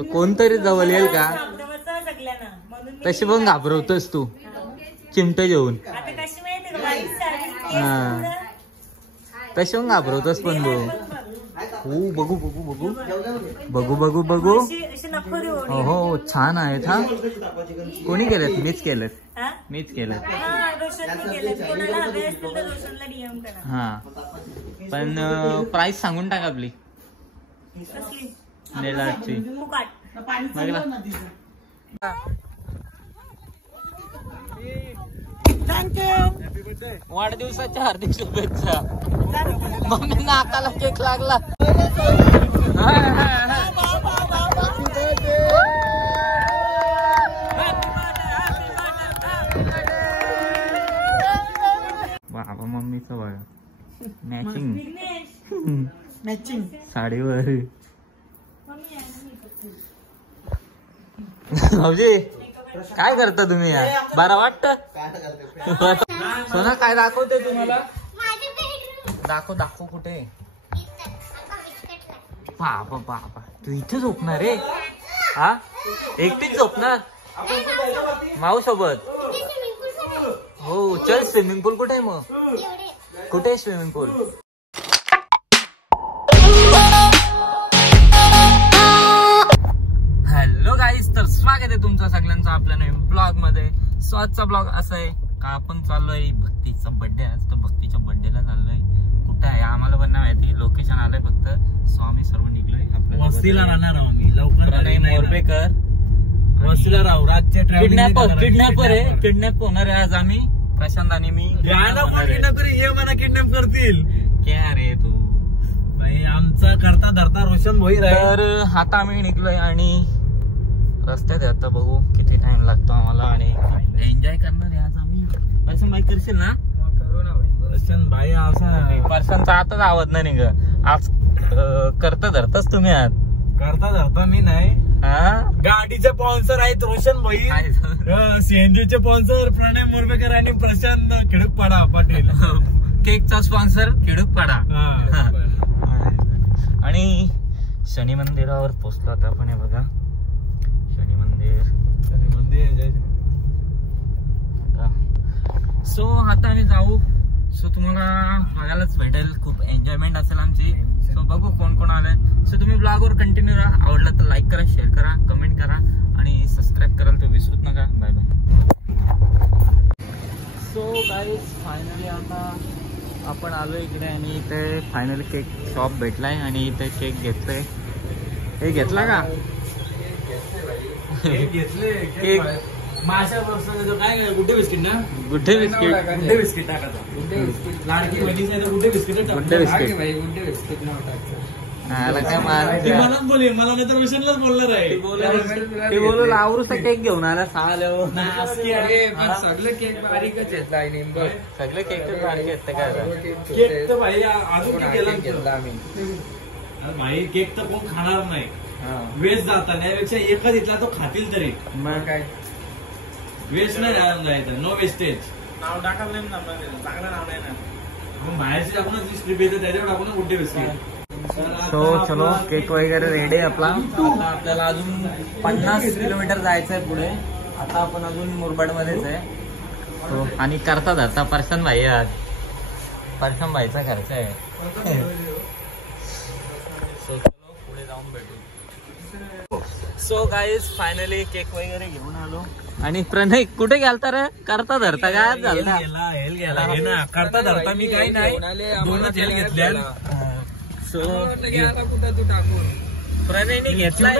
तर कोणतरी जवळ येईल का? तशी पण घाबरवतोस तू चिमटे घेऊन. हा तशी पण घाबरवतोस पण तू. हो बघू बघू बघू बघू बघू बघू. हो छान आहेत हा. कोणी केलेत? मीच केलेत. मीच केलेत. हा पण प्राइस सांगून टाक आपली नेल आर्टची. वाढदिवसाच्या हार्दिक शुभेच्छा. मम्मी नाकाला केक लागला. बाबा मम्मीचं बघा मॅचिंग मॅचिंग साडीवर. भाऊजी काय करता तुम्ही यार? बरं वाटतं? सोना काय दाखवते तुम्हाला? दाखव दाखव. कुठे? बाबा बाबा तू इथे झोपणार रे? हा एकटीच झोपणार? माऊ सोबत? हो चल. स्विमिंग पूल कुठे आहे मग? कुठे आहे स्विमिंग पूल? हॅलो गाईज, तर स्वागत आहे तुमचं सगळ्यांचं आपल्या नवीन ब्लॉग मध्ये. सो आजचा ब्लॉग असा आहे का आपण चाललोय भक्तीचा बर्थडे आज. तर भक्तीच्या बर्थडेला चाललोय. कुठे आहे आम्हाला पण नाही माहिती. लोकेशन आलंय फक्त. सो आम्ही सर्व निघलोय. आपल्या वस्तीला राहणार आम्ही लवकर. मोरबेकर वस्तीला राहू. रातचे किडनॅपर आहे. किडनॅप होणार आहे आज आम्ही. प्रशांत आणि मी. किडनॅप करतील क्या रे तू भाई? आमचा करता धरता रोशन भाई. तर आता आम्ही निघलोय आणि रस्त्यात आता बघू किती टाइम लागतो आम्हाला. आणि एन्जॉय करणार आहे आज आम्ही. पर्सन बाईक करशील ना? करू ना भाई. पर्सन भाई असा पर्सनचा आताच आवाज नाही निघ. आज करता धरताच तुम्ही. आज करता धरता मी नाही. गाडीचे स्पॉन्सर आहेत रोशन भाई. सीएनजीचे स्पॉन्सर प्रणय मोरबेकर आणि प्रशांत खिडकपाडा पाटील. केकचा स्पॉन्सर खिडकपाडा. आणि शनी मंदिरावर पोहोचलो आता आपण. हे बघा शनी मंदिर. सो आता आम्ही जाऊ. सो तुम्हाला बघायलाच भेटेल. खूप एन्जॉयमेंट असेल आमची. सो बघू कोण कोण आलंय. सो तुम्ही ब्लॉगवर कंटिन्यू राहा. आवडला तर लाईक करा, शेअर करा, कमेंट करा आणि सबस्क्राईब करायला तर विसरूच नका. Bye bye. So guys finally आता आपण आलो इकडे आणि इथे फायनली केक शॉप भेटलाय आणि इथे केक घेतलंय. हे घेतला का? घेतले केक. माझ्या काय गुड्डे बिस्किट ना? गुड्डे बिस्किट. गुड्डे बिस्किट टाकायचं. गुड्डे बिस्किट लाडकी बहिणीच आहे तर गुड्डे बिस्किट. गुड्डे बिस्किट भाई. गुड्डे बिस्किट नाव टाकायचं. काय मला बोले. मला नाही तर विषयलाच बोलणार आहे. ते बोलू आवरूचा केक घेऊन आला. सगळे केक बारीकच आहेत. सगळे केक बारीक आहेत. काय केक तर भाई अजून घेतला आम्ही. भाई केक तर कोण खाणार नाही. वेस्ट जाता त्यापेक्षा एकच घेतला तो खातील तरी. मग काय वेस्ट नाही जायचं. No wastage. नाव टाकायला नाही ना. चांगलं नाव नाही ना. मग बाहेरची टाकूनच स्ट्रीप येते त्याच्यावर टाकून गुड्डे बिस्किट. सो चलो केक वगैरे रेडी आहे आपला. आता आपल्याला अजून 50 किलोमीटर जायचं आहे पुढे. आता आपण अजून मुरबाड मध्येच आहे. सो आणि करता धरता पर्सन भाई. आज पर्सन भाईचा खर्च आहे. सो चलो पुढे जाऊन भेटू. सो गाईज फायनली केक वगैरे घेऊन आलो. आणि प्रणय कुठे गेलता रे? करता धरता काय झालं? हेल गेला करता धरता मी काही नाही. दोनच हेल घेतल्या. सो कुठं तू टाकून प्रणयने घेतलाय.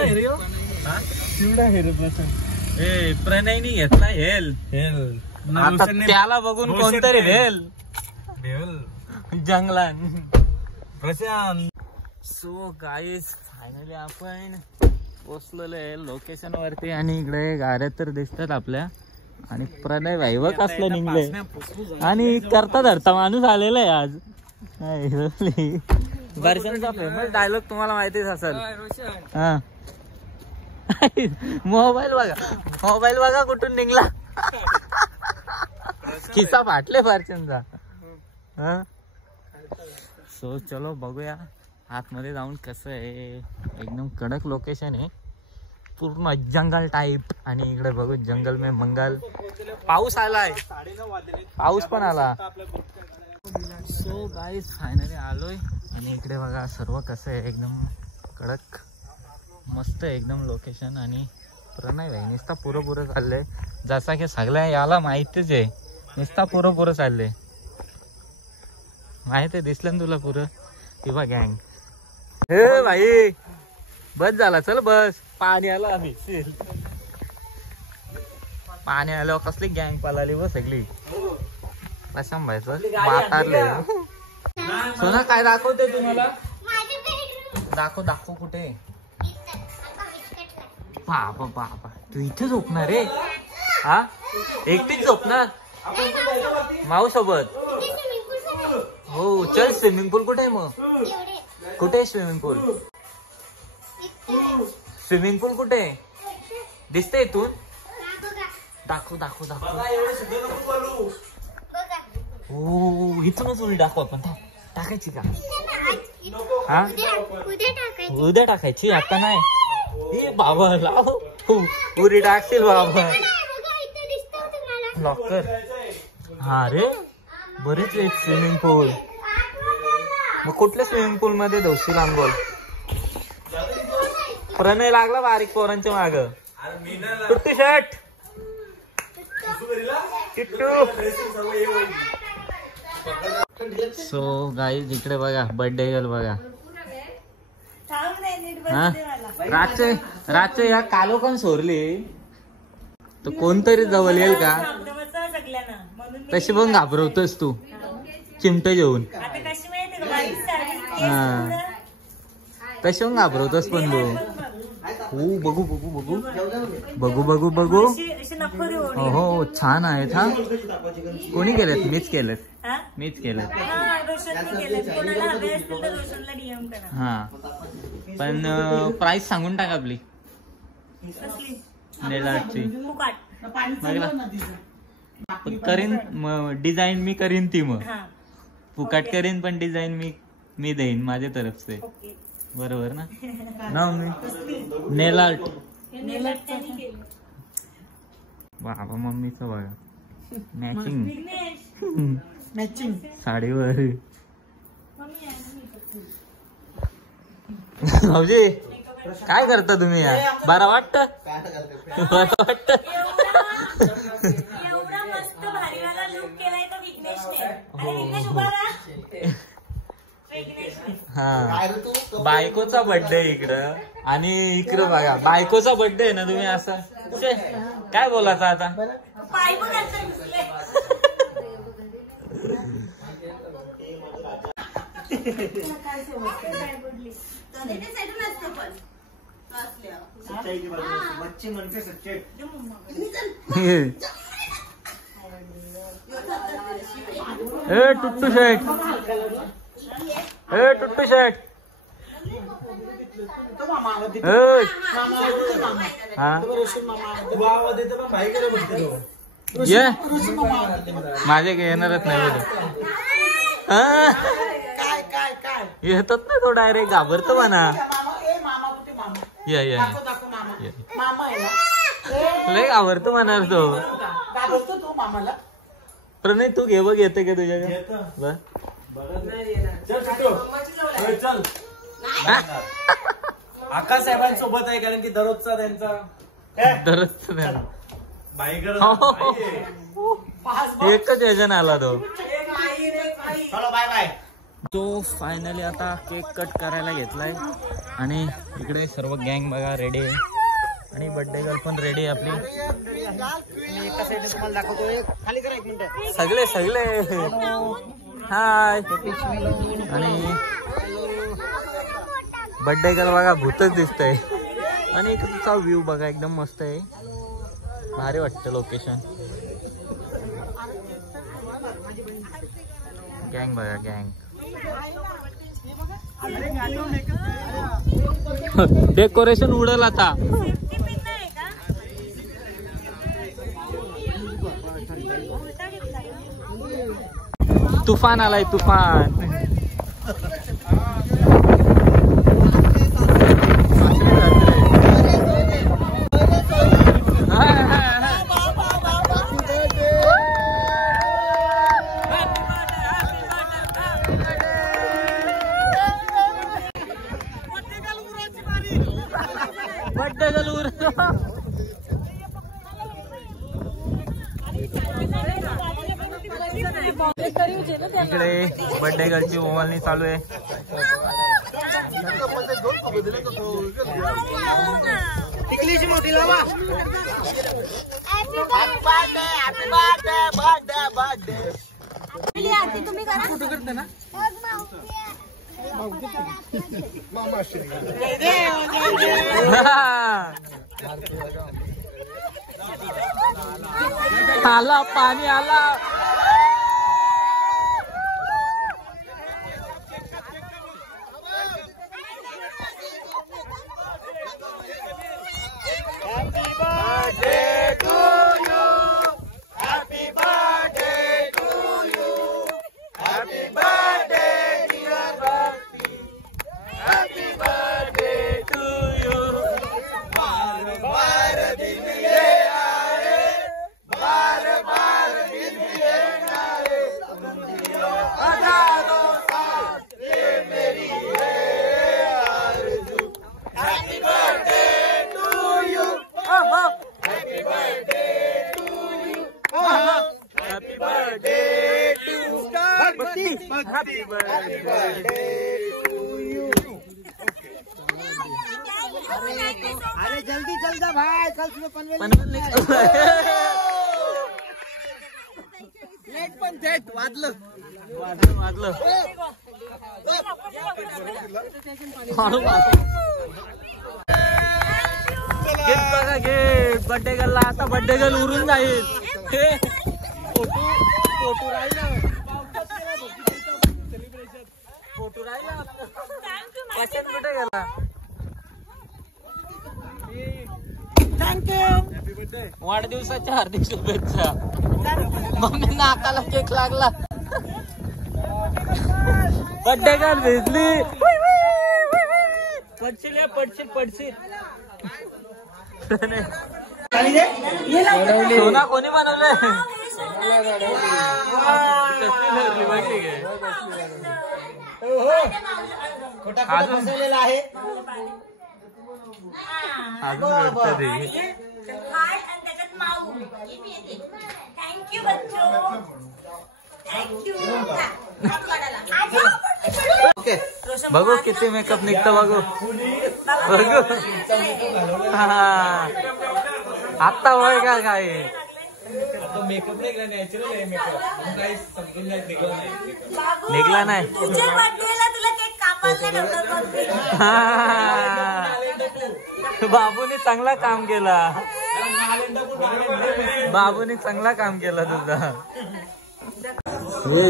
प्रणयने घेतला हेल. आता त्याला बघून कोणतरी हेल जंगलात प्रशांत. सो गाईज फायनली आपण पोचलेलो आहे लोकेशन वरती. आणि इकडे गाड्या तर दिसतात आपल्या. आणि प्रणय भाई व कसलं निघले. आणि करता धरता माणूस आलेला आहे आज. वर्षांचा फेमस डायलॉग तुम्हाला माहितीच असेल. हा मोबाईल बघा. मोबाईल बघा कुठून निघला. खिसा फाटले वर्षांचा. सो चलो बघूया आतमध्ये जाऊन कसं आहे. एकदम कडक लोकेशन आहे. पूर्ण जंगल टाइप. आणि इकडे बघू जंगल में मंगल. पाऊस आलाय, पाऊस पण आला. सो गाईज फायनली आलोय. आणि इकडे बघा सर्व कसं आहे, एकदम कडक मस्त एकदम लोकेशन. आणि प्रणय भाई नुसता पुरं चाललंय, जसा की सगळ्या याला माहितीच आहे. नुसता पुरं चाललंय, माहित आहे. दिसलं ना तुला पुरं किंवा गँग. हे भाई बस झाला, चल बस. पाणी आलं, आम्ही पाणी आलं. कसली गँग पळाली व सगळी. संभायचं वातारले. सोना काय दाखवते तुम्हाला? दाखव कुठे? बाबा बाबा, तू इथे झोपणार रे? हा, एकटीच झोपणार माऊ सोबत? हो चल. स्विमिंग पूल कुठे आहे मग? कुठे आहे स्विमिंग पूल? स्विमिंग पूल कुठे दिसतंय इथून? दाखव. हो इथूनच उडी दाखव आपण. टाकायची का? हा उद्या टाकायची, आता नाही. बाबा लाव, उडी टाकशील बाबा. लॉकर. हा रे बरेच आहेत स्विमिंग पूल. मग कुठल्या स्विमिंग पूल मध्ये धोशी लांबोल? प्रणय लागला बारीक पोरांच्या माग. टुट्टू शर्ट सो गाईज इकडे बघा बर्थडे गर्ल बघा. रातचे या कालो पण सोरली तर कोणतरी जवळ येईल का? तशी पण घाबरवतोस तू चिमट घेऊन. हा तशी पण घाबरवतोस पण तू. हो बघू. हो छान आहेत. हा कोणी केलेत? मीच केलेत. हा पण प्राइस सांगून टाक आपली नेलाची. करीन डिझाईन मी करीन ती. मग फुकाट करीन पण डिझाईन मी देईन माझ्या तरफ से. बरोबर ना मी नेल आर्ट. बाबा मम्मीचं बघा मॅचिंग साडीवर. भाऊजी काय करता तुम्ही? बरं वाटतं? हा बायकोचा बर्थडे इकडं. आणि इकडं बघा बायकोचा बर्थडे आहे ना. तुम्ही असं काय बोलायचं आता? टुट्टू शर्ट माझे येणारच नाही. येतात ना तो डायरेक्ट घाबरतो म्हणा. लय घाबरतो म्हणाल तो. प्रणय तू घे बघ येते का तुझ्या? चल आकाश साहेबांसोबत आहे कारण की दररोजचा त्यांचा एकच यजन आला तो. Bye bye. तो फायनली आता केक कट करायला घेतलाय. आणि इकडे सर्व गँग बघा रेडी आहे. आणि बर्थडे गर्ल पण रेडी आहे आपली. सगळे हाय. आणि बर्थडे गर्ल बघा भूतच दिसतंय. आणि इकडचा व्ह्यू बघा एकदम मस्त आहे. भारी वाटतं लोकेशन. गँग बघा गँग. डेकोरेशन उडल आता. तुफान आलाय तुफान. इकडे बर्थडे गर्लची ओवाळणी चालू आहे. टिकलीची मोठी लावा. तुम्ही करा. आला पाणी आला. Happy birthday to you. अरे जल्दी चल जा भाई, कल सुबह पनवेल लेट पण थेट वाजलं. गेट बघा गेट. बर्थडे गर्लला आता बर्थडे गर्ल उरून जाईल. फोटो राहिला. फोटो राहिला. कशात कुठे गेला. वाढदिवसाच्या हार्दिक शुभेच्छा. मम्मी नाकाला केक लागला. बर्थडे गर्ल भेटली. पडशील. सोना कोणी बनवलंय. अजून आहे. बघू किती मेकअप निघतं. बघू आता होय का काय. मेकअप निघला नॅचरल आहे. मेकअप काही समजून निघला नाही. बाबूने चांगला काम केला. तुझा.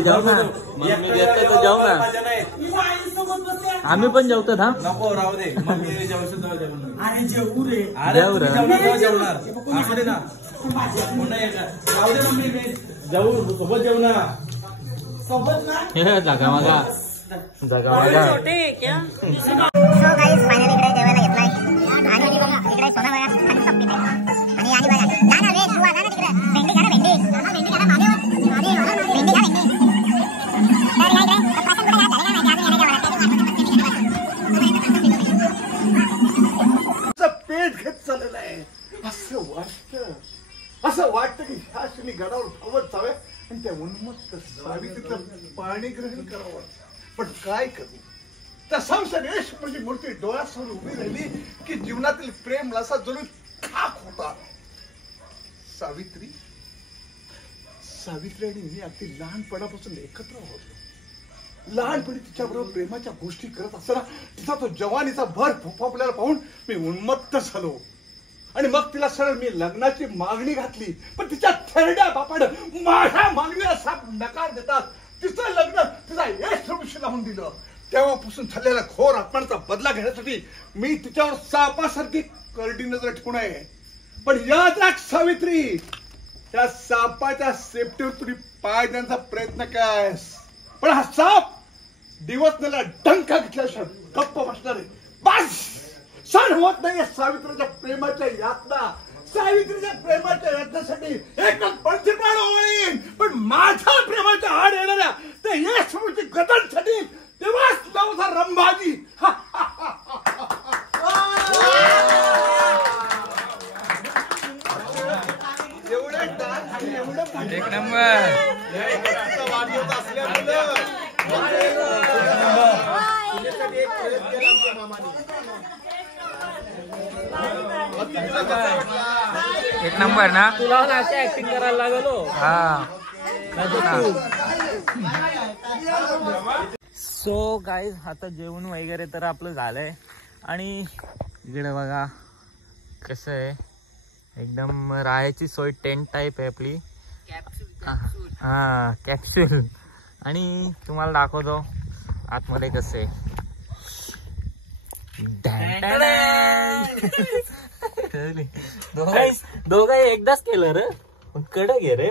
जाऊ ना. मम्मी देते तर जाऊ ना. आम्ही पण जेवतो. हा नको राहू दे. मम्मी जेवू रे. जेवणार असू दे ना. जाऊ सोबत जेवू ना. सोबत ना. जागा माझा. पेट घेत चाललेलं आहे. असं वाटतं की ह्या क्षणी गडावर धावत जावे आणि त्या उन्मत्त सावित्रीचं पाणी ग्रहण करावं. पण काय करू. त्या संशयेश म्हणजे मूर्ती डोळ्यासमोर उभी राहिली की जीवनातील प्रेम असा जणू खाक होता. सावित्री आणि मी अगदी लहानपणापासून एकत्र होतो. लहानपणी तिच्याबरोबर प्रेमाच्या गोष्टी करत असताना तिचा तो जवानीचा भर फोफावलेला पाहून मी उन्मत्त झालो. आणि मग तिला सरळ मी लग्नाची मागणी घातली. पण तिच्या थेरड्या बापानं माझ्या मागणीला साप नकार देतात तिचं लग्न तिचा यश लावून दिलं. तेव्हापासून झालेल्या घोर अपमानाचा बदला घेण्यासाठी मी तिच्यावर सापासारखी करडी नजर ठेवून आहे. पण याद राख सावित्री, त्या सापाच्या सेफ्टीवर तुम्ही पाय देण्याचा प्रयत्न केलास. पण हा साप दिवसनेला डंका घेतल्याशिवाय गप्प बसणार आहे. बस सण होत नाही सावित्रीच्या प्रेमाच्या यातना. सावित्रीच्या प्रेमाच्या यातनासाठी एकच पंचप्राण होईल. पण माझ्या प्रेमाच्या आड येणाऱ्या त्या यशस्वीची गदनसाठी दिवस नवसा रंभाजी. एक नंबर. वाढदिवस असल्यामुळं एक नंबर ना. तुला अशी ऍक्टिंग करायला लागलो. हा. सो गाईज आता जेवण वगैरे तर आपलं झालंय आणि इकडे बघा कसं आहे एकदम राहायची सोय टेंट टाईप आहे आपली. हा कॅप्सूल. आणि तुम्हाला दाखवतो आतमध्ये कसं आहे. दोघं एकदाच केलं रे पण कडक आहे रे.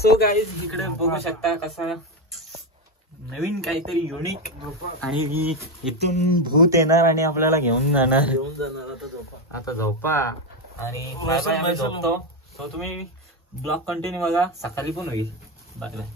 सो गाईज इकडे बघू शकता कसा नवीन काहीतरी युनिक. आणि इथून भूत येणार आणि आपल्याला घेऊन जाणार. आता झोपा आणि आम्ही झोपतो. सो तुम्ही ब्लॉग कंटिन्यू बघा. सकाळी पण होईल. बाय.